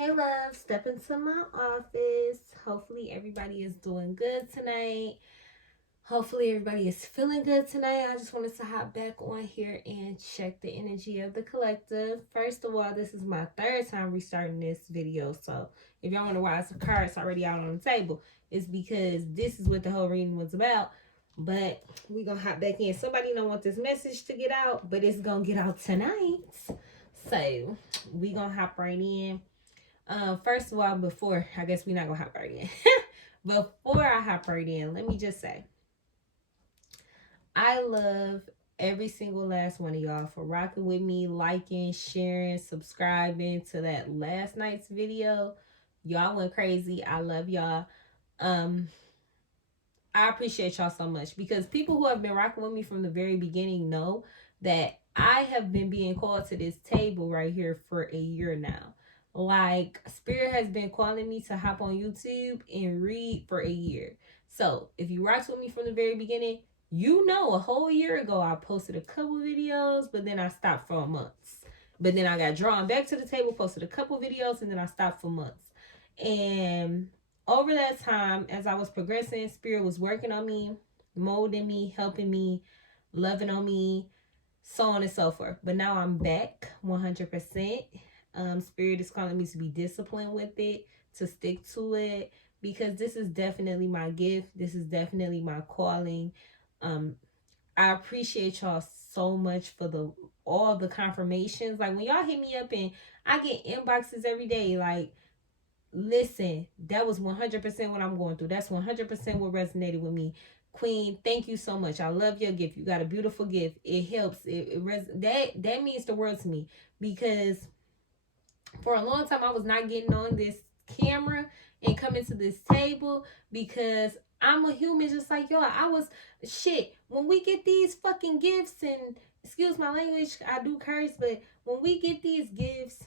Hey love, step into my office. Hopefully everybody is doing good tonight. Hopefully everybody is feeling good tonight. I just wanted to hop back on here and check the energy of the collective. First of all, this is my third time restarting this video. So if y'all wonder why the card's already out on the table, it's because this is what the whole reading was about. But we gonna hop back in. Somebody don't want this message to get out, but it's gonna get out tonight. So we gonna hop right in. First of all, before I guess we're not gonna hop right in. Before I hop right in, let me just say I love every single last one of y'all for rocking with me, liking, sharing, subscribing to that last night's video. Y'all went crazy. I love y'all. Um, I appreciate y'all so much because people who have been rocking with me from the very beginning know that I have been being called to this table right here for a year now. Like, Spirit has been calling me to hop on YouTube and read for a year. So, if you rocked with me from the very beginning, you know a whole year ago I posted a couple videos, but then I stopped for months. But then I got drawn back to the table, posted a couple videos, and then I stopped for months. And over that time, as I was progressing, Spirit was working on me, molding me, helping me, loving on me, so on and so forth. But now I'm back 100%. Spirit is calling me to be disciplined with it, to stick to it, because this is definitely my gift. This is definitely my calling. I appreciate y'all so much for all the confirmations. Like when y'all hit me up and I get inboxes every day, like, listen, that was 100% what I'm going through. That's 100% what resonated with me. Queen, thank you so much. I love your gift. You got a beautiful gift. It helps. That means the world to me because for a long time I was not getting on this camera and coming to this table because I'm a human just like y'all. I was shit. When we get these fucking gifts, and excuse my language, I do curse, but when we get these gifts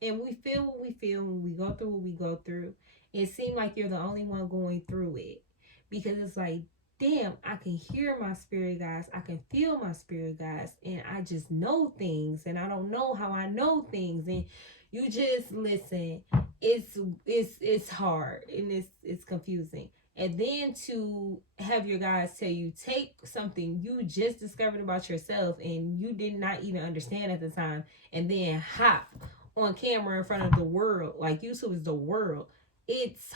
and we feel what we feel, when we go through what we go through, it seems like you're the only one going through it. Because it's like, damn, I can hear my spirit guides, I can feel my spirit guides, and I just know things, and I don't know how I know things, and you just listen. It's hard and it's confusing. And then to have your guys tell you, take something you just discovered about yourself and you did not even understand at the time, and then hop on camera in front of the world. Like, YouTube is the world. It's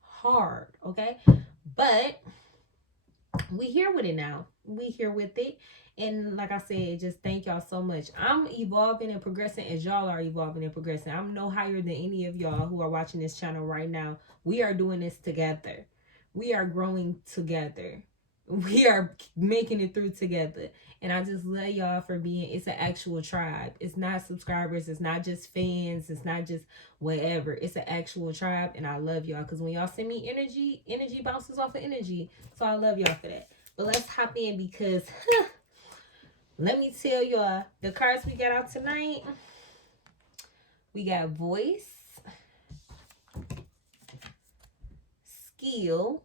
hard, okay? But we here with it now. We here with it. And like I said, just thank y'all so much. I'm evolving and progressing as y'all are evolving and progressing. I'm no higher than any of y'all who are watching this channel right now. We are doing this together. We are growing together. We are making it through together. And I just love y'all for being, it's an actual tribe. It's not subscribers. It's not just fans. It's not just whatever. It's an actual tribe. And I love y'all. Because when y'all send me energy bounces off of energy. So I love y'all for that. But let's hop in because let me tell y'all the cards we got out tonight. We got voice, skill,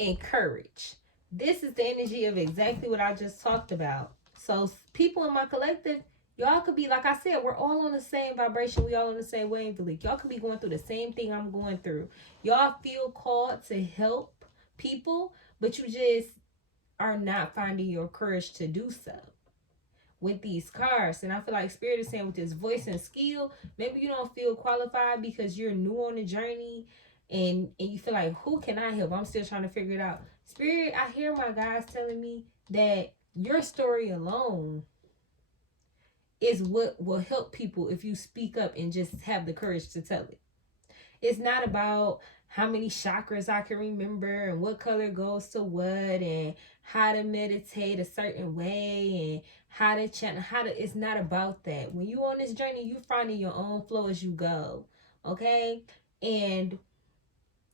and courage. This is the energy of exactly what I just talked about. So people in my collective, y'all could be, like I said, we're all on the same vibration. We all on the same wavelength. Y'all could be going through the same thing I'm going through. Y'all feel called to help people, but you just are not finding your courage to do so with these cards. And I feel like Spirit is saying with this voice and skill, maybe you don't feel qualified because you're new on the journey, and you feel like, who can I help? I'm still trying to figure it out. Spirit, I hear my guys telling me that your story alone is what will help people if you speak up and just have the courage to tell it. It's not about how many chakras I can remember and what color goes to what and how to meditate a certain way and how to chant, it's not about that. When you on this journey, you finding your own flow as you go. Okay? And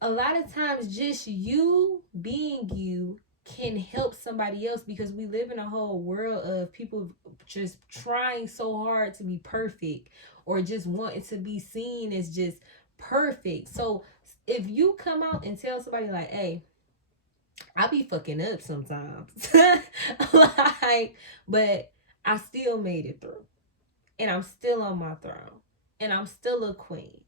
a lot of times just you being you can help somebody else, because we live in a whole world of people just trying so hard to be perfect or just wanting to be seen as just perfect. So if you come out and tell somebody like, hey, I be fucking up sometimes, like, but I still made it through. and I'm still on my throne and I'm still a queen.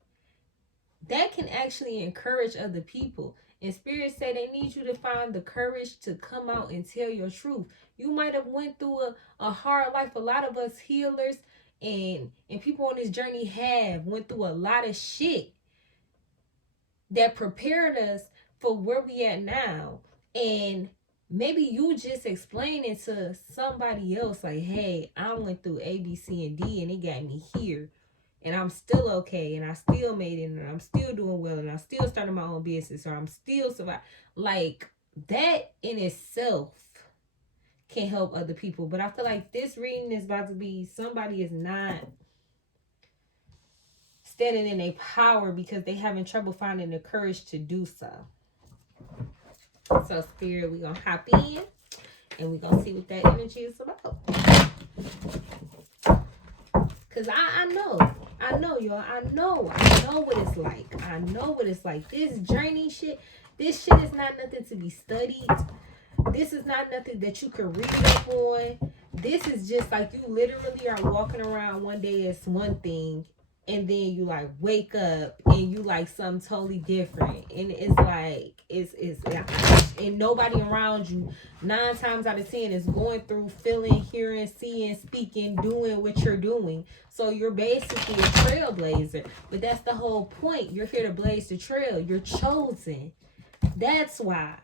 That can actually encourage other people. And Spirit say they need you to find the courage to come out and tell your truth. You might have went through a hard life. A lot of us healers and people on this journey have went through a lot of shit that prepared us for where we at now. And maybe you just explaining to somebody else like, hey, I went through A, B, C, and D and it got me here. And I'm still okay, and I still made it, and I'm still doing well, and I'm still starting my own business, or I'm still surviving. Like, that in itself can help other people. But I feel like this reading is about to be somebody is not standing in their power because they having trouble finding the courage to do so. So, Spirit, we're going to hop in, and we're going to see what that energy is about. Because I know, y'all. I know what it's like. I know what it's like. This journey shit, this shit is not nothing to be studied. This is not nothing that you can read up on. This is just like you literally are walking around one day as one thing, and then you like wake up and you like something totally different. And it's like, and nobody around you 9 times out of 10 is going through, feeling, hearing, seeing, speaking, doing what you're doing. So you're basically a trailblazer. But that's the whole point. You're here to blaze the trail. You're chosen. That's why.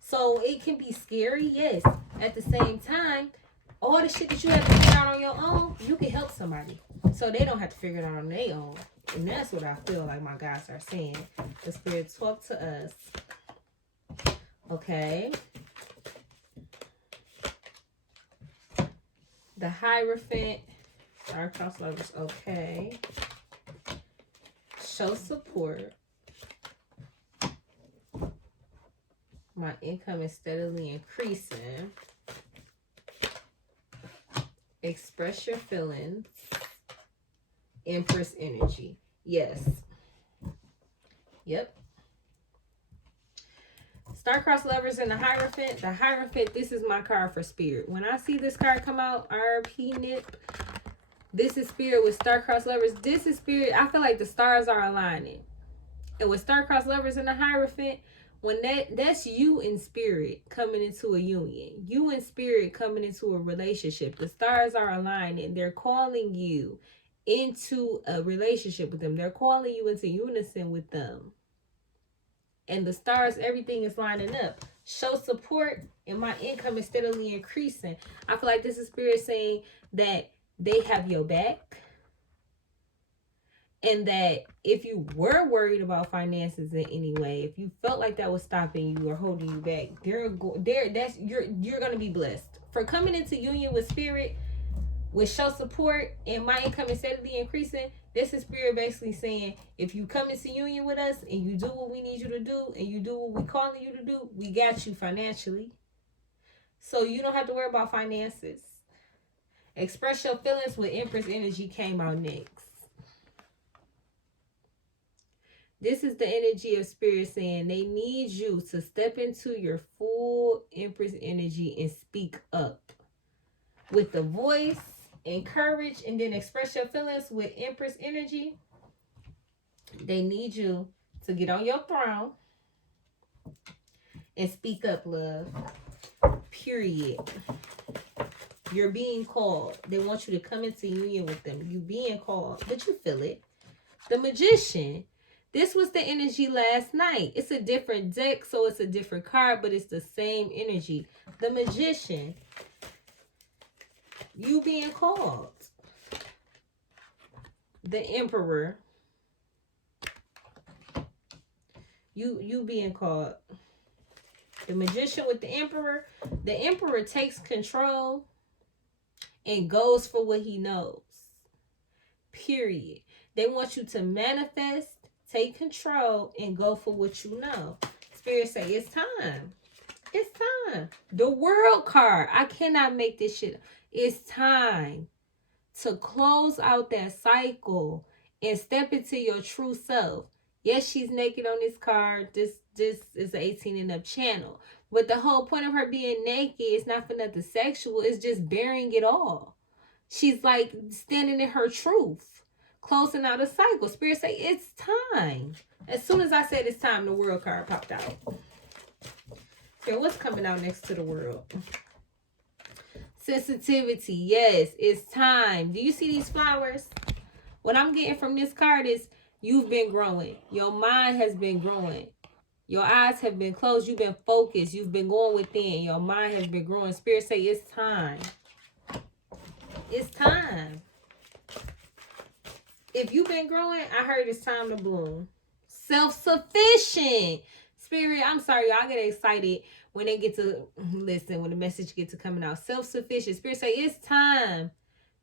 So it can be scary, yes. At the same time, all the shit that you have to figure out on your own, you can help somebody. So they don't have to figure it out on their own. And that's what I feel like my guys are saying. The Spirit talk to us. Okay. The Hierophant. Star-crossed lovers. Okay. Show support. My income is steadily increasing. Express your feelings. Empress energy. Yes. Yep. Star-crossed lovers and the Hierophant. The Hierophant, this is my card for Spirit. When I see this card come out, RP Nip, this is Spirit with Star-crossed lovers. This is Spirit. I feel like the stars are aligning. And with Star-crossed lovers and the Hierophant, when that's you in Spirit coming into a union. You in Spirit coming into a relationship. The stars are aligning. They're calling you into a relationship with them. They're calling you into unison with them. And the stars, everything is lining up. Show support, and my income is steadily increasing. I feel like this is Spirit saying that they have your back. And that if you were worried about finances in any way, if you felt like that was stopping you or holding you back, you're gonna be blessed. For coming into union with Spirit, with show support, and my income is steadily increasing, this is Spirit basically saying, if you come into union with us and you do what we need you to do and you do what we're calling you to do, we got you financially. So you don't have to worry about finances. Express your feelings with Empress energy came out next. This is the energy of Spirit saying they need you to step into your full Empress energy and speak up with the voice and courage, and then express your feelings with Empress energy. They need you to get on your throne and speak up, love. Period. You're being called. They want you to come into union with them. You being called, but you feel it. The Magician. This was the energy last night. It's a different deck, so it's a different card, but it's the same energy. The Magician. You being called. The Emperor. You being called. The Magician with the Emperor. The Emperor takes control and goes for what he knows. Period. They want you to manifest, take control, and go for what you know. Spirit say, it's time. It's time. The World card. I cannot make this shit. It's time to close out that cycle and step into your true self. Yes, she's naked on this card. This is an 18 and up channel. But the whole point of her being naked is not for nothing sexual. It's just bearing it all. She's like standing in her truth, closing out a cycle. Spirit say it's time. As soon as I said it's time, the world card popped out. So what's coming out next to the world? Sensitivity. Yes, it's time. Do you see these flowers? What I'm getting from this card is you've been growing. Your mind has been growing. Your eyes have been closed. You've been focused. You've been going within. Your mind has been growing. Spirit say it's time. It's time. If you've been growing, I heard it's time to bloom. Self-sufficient. Spirit, I'm sorry, y'all get excited when they get to listen, when the message gets to coming out. Self-sufficient. Spirit say it's time.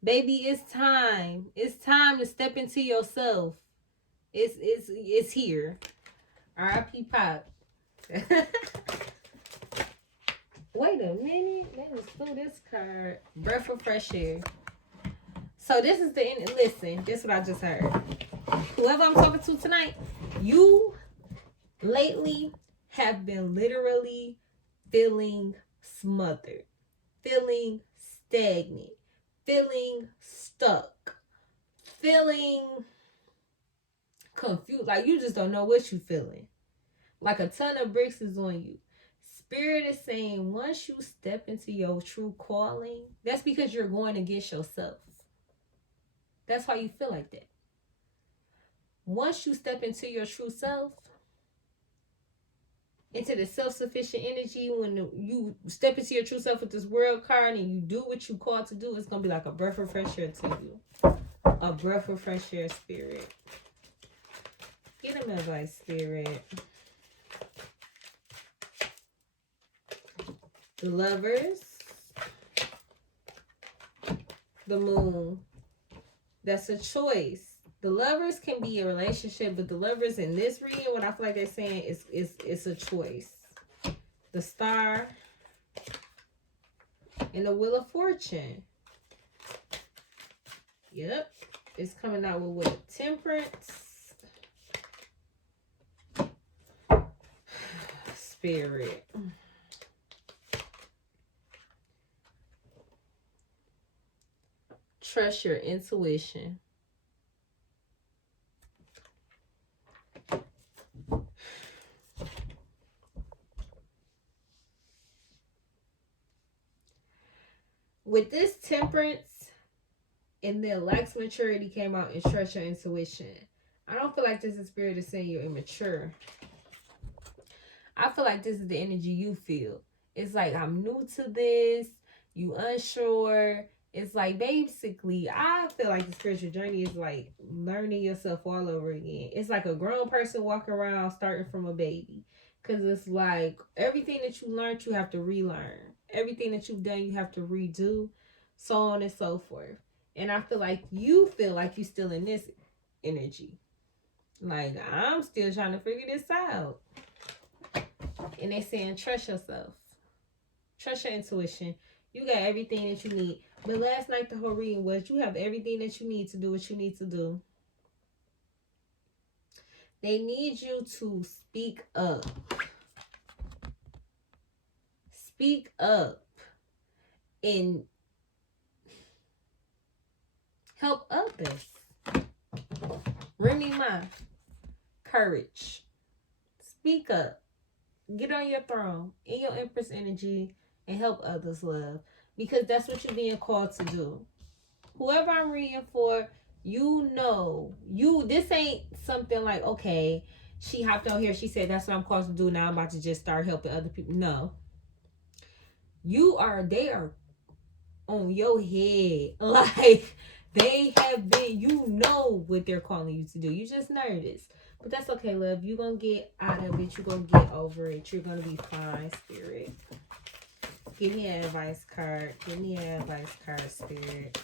Baby, it's time. It's time to step into yourself. It's here. R.I.P. Pop. Wait a minute. Let me throw this card. Breath of fresh air. So this is the end. Listen, this is what I just heard. Whoever I'm talking to tonight, you lately have been literally feeling smothered, feeling stagnant, feeling stuck, feeling confused. Like you just don't know what you're feeling. Like a ton of bricks is on you. Spirit is saying once you step into your true calling, that's because you're going against yourself. That's why you feel like that. Once you step into your true self, into the self-sufficient energy, when you step into your true self with this world card and you do what you called to do, it's going to be like a breath of fresh air to you. A breath of fresh air, Spirit. Get him advice, Spirit. The Lovers. The Moon. That's a choice. The Lovers can be a relationship, but the Lovers in this reading, what I feel like they're saying is a choice. The Star and the Wheel of Fortune. Yep. It's coming out with what? Temperance. Spirit. Trust your intuition. With this Temperance and then lacks maturity came out and trust your intuition. I don't feel like this is Spirit is saying you're immature. I feel like this is the energy you feel. It's like, I'm new to this. You unsure. It's like, basically, I feel like the spiritual journey is like learning yourself all over again. It's like a grown person walking around starting from a baby. Because it's like everything that you learned, you have to relearn. Everything that you've done, you have to redo. So on and so forth. And I feel like you're still in this energy. Like, I'm still trying to figure this out. And they're saying, trust yourself. Trust your intuition. You got everything that you need. But last night, the whole reading was you have everything that you need to do what you need to do. They need you to speak up. Speak up. And help others. Remy Ma. Courage. Speak up. Get on your throne in your Empress energy and help others love. Because that's what you're being called to do. Whoever I'm reading for, you know, this ain't something like, okay, she hopped on here, she said that's what I'm called to do, now I'm about to just start helping other people. No. They are on your head. Like, they have been, you know what they're calling you to do. You just nervous. But that's okay, love. You're going to get out of it. You're going to get over it. You're going to be fine, Spirit. Give me an advice card. Give me an advice card, Spirit.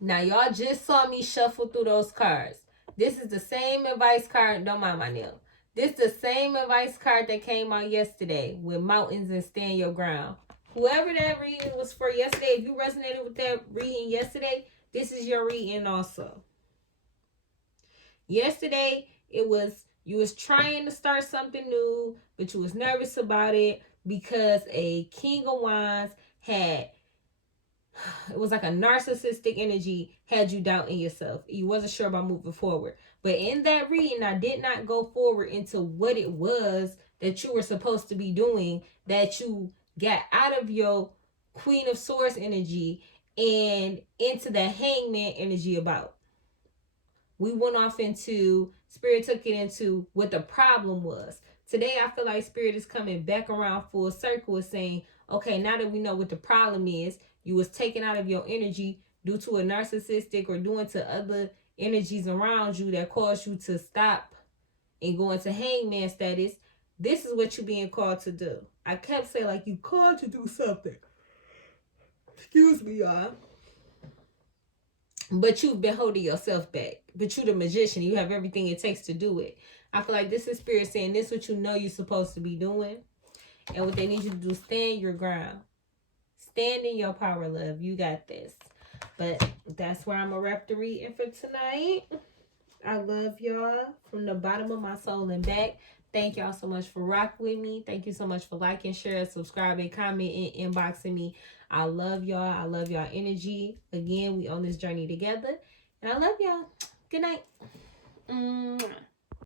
Now, y'all just saw me shuffle through those cards. This is the same advice card. Don't mind my nail. This is the same advice card that came out yesterday with mountains and stand your ground. Whoever that reading was for yesterday, if you resonated with that reading yesterday, this is your reading also. Yesterday, it was, you was trying to start something new, but you was nervous about it. because a King of Wands had, it was like a narcissistic energy, had you doubting yourself. You wasn't sure about moving forward. But in that reading, I did not go forward into what it was that you were supposed to be doing, that you got out of your Queen of Swords energy and into the Hangman energy about. We went off into, Spirit took it into what the problem was. Today, I feel like Spirit is coming back around full circle, is saying, okay, now that we know what the problem is, you was taken out of your energy due to a narcissistic or due to other energies around you that caused you to stop and go into hangman status. This is what you're being called to do. I kept saying, like, you called to do something. Excuse me, y'all. But you've been holding yourself back. But you're the magician. You have everything it takes to do it. I feel like this is Spirit saying this is what you know you're supposed to be doing. And what they need you to do, stand your ground. Stand in your power, love. You got this. But that's where I'm going to wrap the reading for tonight. I love y'all from the bottom of my soul and back. Thank y'all so much for rocking with me. Thank you so much for liking, sharing, subscribing, commenting, inboxing me. I love y'all. I love y'all energy. Again, we on this journey together. And I love y'all. Good night.